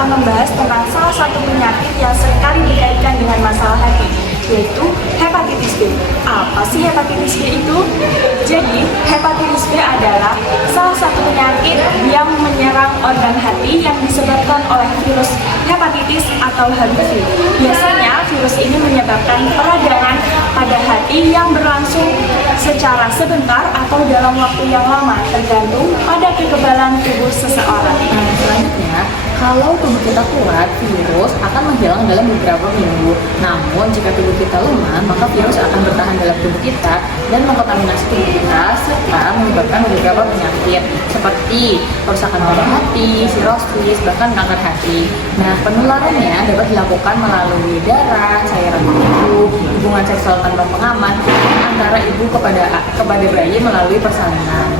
akan membahas tentang salah satu penyakit yang sekali dikaitkan dengan masalah hati, yaitu hepatitis B. Apa sih hepatitis B itu? Jadi, hepatitis B adalah salah satu penyakit yang menyerang organ hati yang disebabkan oleh virus hepatitis atau HIV. Biasanya, virus ini menyebabkan peradangan pada hati yang berlangsung secara sebentar atau dalam waktu yang lama, tergantung pada kekebalan tubuh seseorang. Selanjutnya, kalau tubuh kita kuat, virus akan menghilang dalam beberapa minggu. Namun, jika tubuh kita lemah, maka virus akan bertahan dalam tubuh kita dan mengkontaminasi tubuh kita serta menyebabkan beberapa penyakit seperti kerusakan pada hati, sirosis, bahkan kanker hati. Nah, penularannya dapat dilakukan melalui darah, cairan tubuh, hubungan seksual tanpa pengaman, antara ibu kepada bayi melalui persalinan.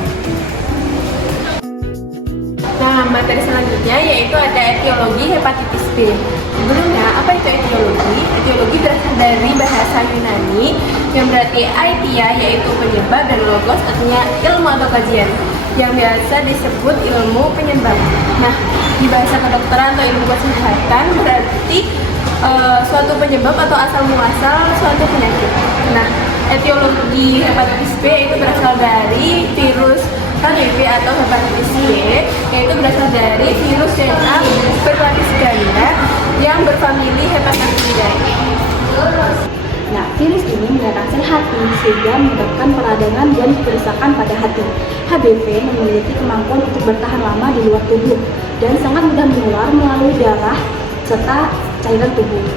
Nah, materi selanjutnya yaitu ada etiologi hepatitis B. Sebelumnya, apa itu etiologi? Etiologi berasal dari bahasa Yunani yang berarti aitia, yaitu penyebab, dan logos artinya ilmu atau kajian, yang biasa disebut ilmu penyebab. Nah, di bahasa kedokteran atau ilmu kesehatan berarti suatu penyebab atau asal muasal suatu penyakit. Nah, etiologi hepatitis B itu berasal dari virus HIV atau hepatitis C, yaitu berasal dari virus DNA berlapis ganda yang berfamili Hepatitidae. Nah, virus ini menyerang sel hati sehingga menyebabkan peradangan dan kerusakan pada hati. HBV memiliki kemampuan untuk bertahan lama di luar tubuh dan sangat mudah menular melalui darah serta cairan tubuh.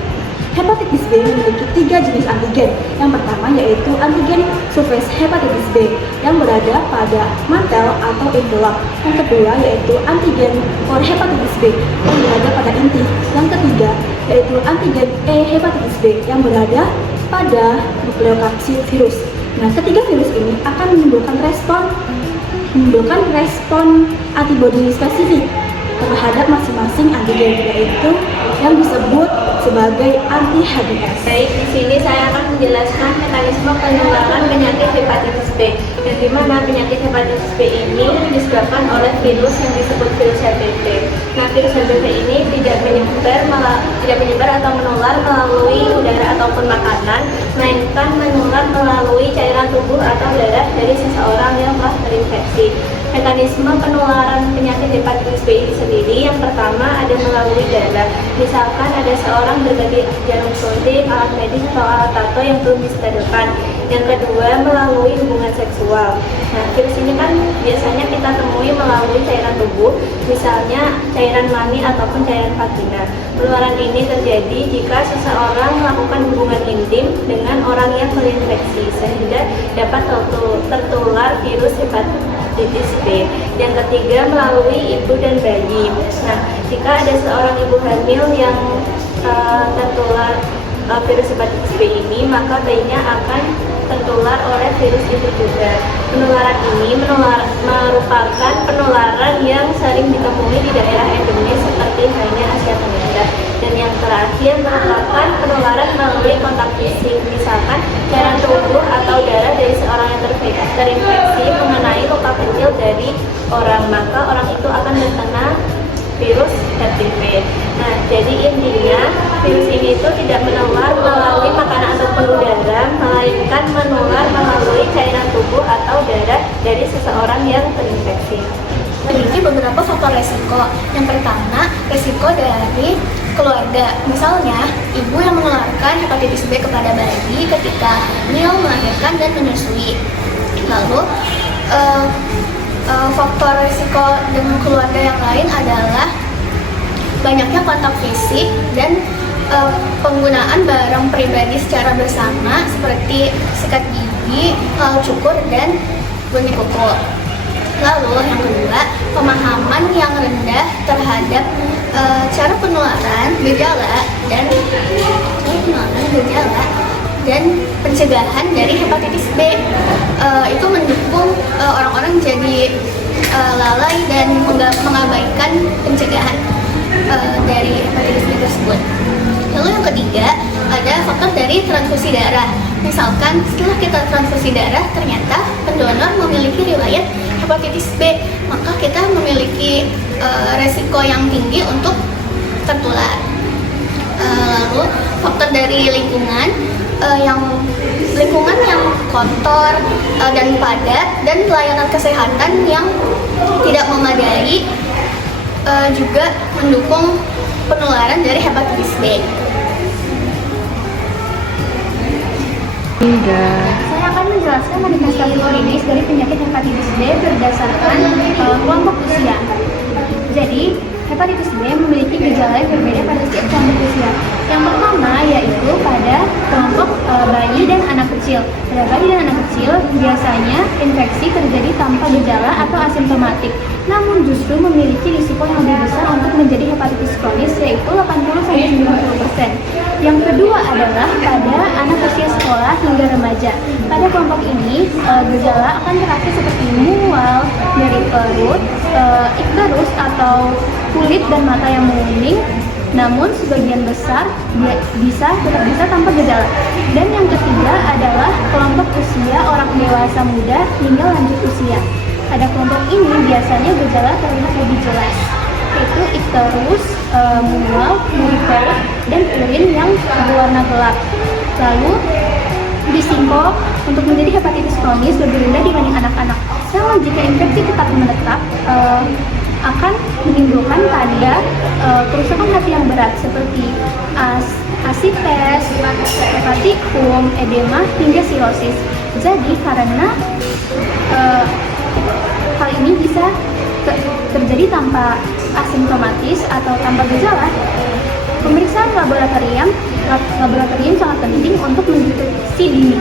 Hepatitis B memiliki 3 jenis antigen. Yang pertama yaitu antigen surface hepatitis B yang berada pada mantel atau envelop. Yang kedua yaitu antigen core hepatitis B yang berada pada inti. Yang ketiga yaitu antigen E hepatitis B yang berada pada nukleokapsid virus. Nah, ketiga virus ini akan menimbulkan respon antibodi spesifik terhadap masing-masing antigen, yaitu yang disebut sebagai anti-HBs. Baik, di sini saya akan menjelaskan mekanisme penularan penyakit hepatitis B. Yang dimana penyakit hepatitis B ini disebabkan oleh virus yang disebut virus HBV. Nah, virus HBV ini tidak menyebar atau menular melalui udara ataupun makanan, melainkan menular melalui cairan tubuh atau darah dari seseorang yang telah terinfeksi. Mekanisme penularan penyakit hepatitis B ini sendiri, yang pertama ada melalui darah. Misalkan ada seorang berbagi jarum suntik, alat medis atau alat tato yang belum disterilkan. Yang kedua melalui hubungan seksual. Nah, virus ini kan biasanya kita temui melalui cairan tubuh, misalnya cairan mani ataupun cairan vagina. Penularan ini terjadi jika seseorang melakukan hubungan intim dengan orang yang terinfeksi, sehingga dapat tertular virus hepatitis B. Yang ketiga melalui ibu dan bayi. Nah, jika ada seorang ibu hamil yang tertular virus hepatitis B ini, maka bayinya akan tertular oleh virus itu juga. Penularan ini merupakan penularan yang sering ditemui di daerah endemis seperti halnya Asia Tenggara. Dan yang terakhir merupakan penularan melalui kontak fisik, misalkan cairan tubuh atau darah dari seorang yang terinfeksi mengenai luka kecil dari orang, maka orang itu akan terkena virus HBV. Nah, jadi intinya virus ini itu tidak menular melalui makanan ataupun udara, melainkan menular melalui cairan tubuh atau darah dari seseorang yang terinfeksi. Memiliki beberapa faktor resiko. Yang pertama, resiko dari keluarga. Misalnya, ibu yang menularkan hepatitis B kepada bayi ketika hamil, melahirkan, dan menyusui. Lalu, faktor risiko dengan keluarga yang lain adalah banyaknya kontak fisik dan penggunaan barang pribadi secara bersama seperti sikat gigi, cukur, dan bunyi kuku. Lalu yang kedua, pemahaman yang rendah terhadap cara penularan, gejala, dan pencegahan dari hepatitis B. Itu mendukung orang-orang jadi lalai dan mengabaikan pencegahan dari hepatitis B tersebut. Lalu yang ketiga, ada faktor dari transfusi darah. Misalkan setelah kita transfusi darah ternyata pendonor memiliki riwayat hepatitis B, maka kita memiliki resiko yang tinggi untuk tertular. Lalu faktor dari lingkungan yang kotor dan padat, dan pelayanan kesehatan yang tidak memadai juga mendukung penularan dari hepatitis B. Saya akan menjelaskan manifestasi klinis dari penyakit hepatitis B berdasarkan kelompok usia. Jadi, hepatitis B memiliki gejala yang berbeda pada setiap kelompok usia. Yang pertama yaitu pada kelompok bayi dan anak kecil. Pada bayi dan anak kecil, biasanya infeksi terjadi tanpa gejala atau asimptomatik, namun justru memiliki risiko yang lebih besar untuk menjadi hepatitis kronis, yaitu 80-90%. Yang kedua adalah pada anak usia sekolah hingga remaja. Pada kelompok ini, gejala akan terakhir seperti mual, nyeri perut, ikterus atau kulit dan mata yang menguning, namun sebagian besar tetap bisa tanpa gejala. Dan yang ketiga adalah kelompok usia orang dewasa muda hingga lanjut usia. Pada kelompok ini biasanya gejala terlihat lebih jelas, yaitu ikterus, mual, nyeri perut, dan urin yang berwarna gelap. Lalu risiko untuk menjadi hepatitis kronis lebih rendah dibanding anak-anak. Namun jika infeksi tetap menetap, akan menimbulkan tanda kerusakan hati yang berat seperti asites, hepatikum, edema, hingga sirosis. Jadi karena hal ini bisa terjadi tanpa asimptomatis atau tanpa gejala, pemeriksaan laboratorium sangat penting untuk mendeteksi dini.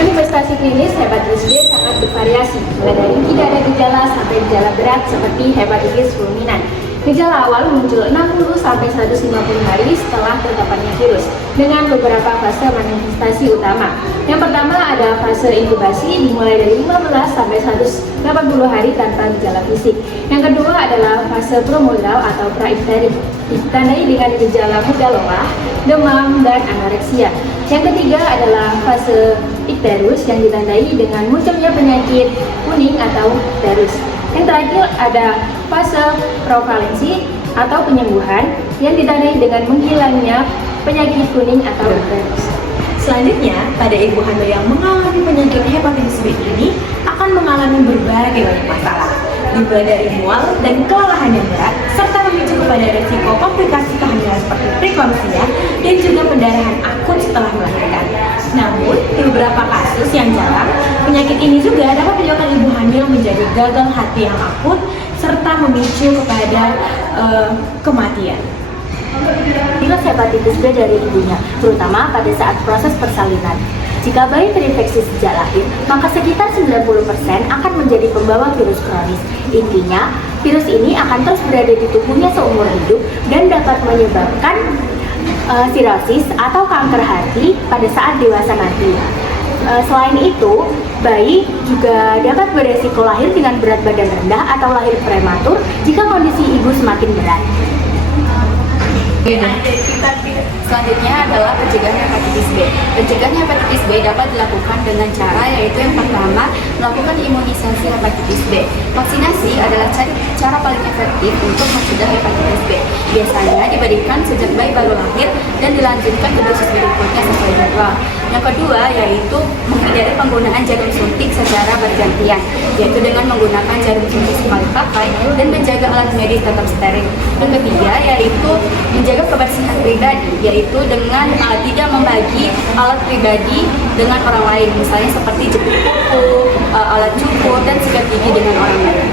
Manifestasi klinis hepatitis B sangat bervariasi, mulai dari tidak ada gejala sampai gejala berat seperti hepatitis fulminan. Gejala awal muncul 60-150 hari setelah terpaparnya virus, dengan beberapa fase manifestasi utama. Yang pertama ada fase inkubasi, dimulai dari 15-180 hari tanpa gejala fisik. Yang kedua adalah fase promodal atau pra-ifteri, ditandai dengan gejala mudah lelah, demam, dan anoreksia. Yang ketiga adalah fase ikterus yang ditandai dengan munculnya penyakit kuning atau ikterus. Yang terakhir ada fase provalensi atau penyembuhan yang ditandai dengan menghilangnya penyakit kuning atau ikterus. Selanjutnya, pada ibu hamil yang mengalami penyakit hepatitis B ini akan mengalami berbagai banyak masalah, dimulai dari mual dan kelelahan yang berat, serta memicu kepada risiko komplikasi kehamilan seperti preeklamsia dan juga pendarahan akut setelah melahirkan. Namun, di beberapa kasus yang jarang, penyakit ini juga dapat menyebabkan ibu hamil menjadi gagal hati yang akut serta memicu kepada kematian. Virus hepatitis B dari ibunya, terutama pada saat proses persalinan. Jika bayi terinfeksi sejak lahir, maka sekitar 90% akan menjadi pembawa virus kronis. Intinya, virus ini akan terus berada di tubuhnya seumur hidup dan dapat menyebabkan sirosis atau kanker hati pada saat dewasa nanti. Selain itu, bayi juga dapat beresiko lahir dengan berat badan rendah atau lahir prematur jika kondisi ibu semakin berat. Selanjutnya adalah pencegahan hepatitis B. Pencegahan hepatitis B dapat dilakukan dengan cara yaitu yang pertama, melakukan imunisasi hepatitis B. Vaksinasi adalah cara paling efektif untuk mencegah hepatitis B. Biasanya diberikan sejak bayi baru lahir dan dilanjutkan ke dosis berikutnya sesuai jadwal. Yang kedua yaitu menghindari penggunaan jarum suntik secara bergantian, yaitu dengan menggunakan jarum suntik sekali pakai dan menjaga alat medis tetap steril. Yang ketiga yaitu menjaga kebersihan pribadi, yaitu dengan tidak membagi alat pribadi dengan orang lain, misalnya seperti jepit kuku, alat cukur, dan sikat gigi dengan orang lain.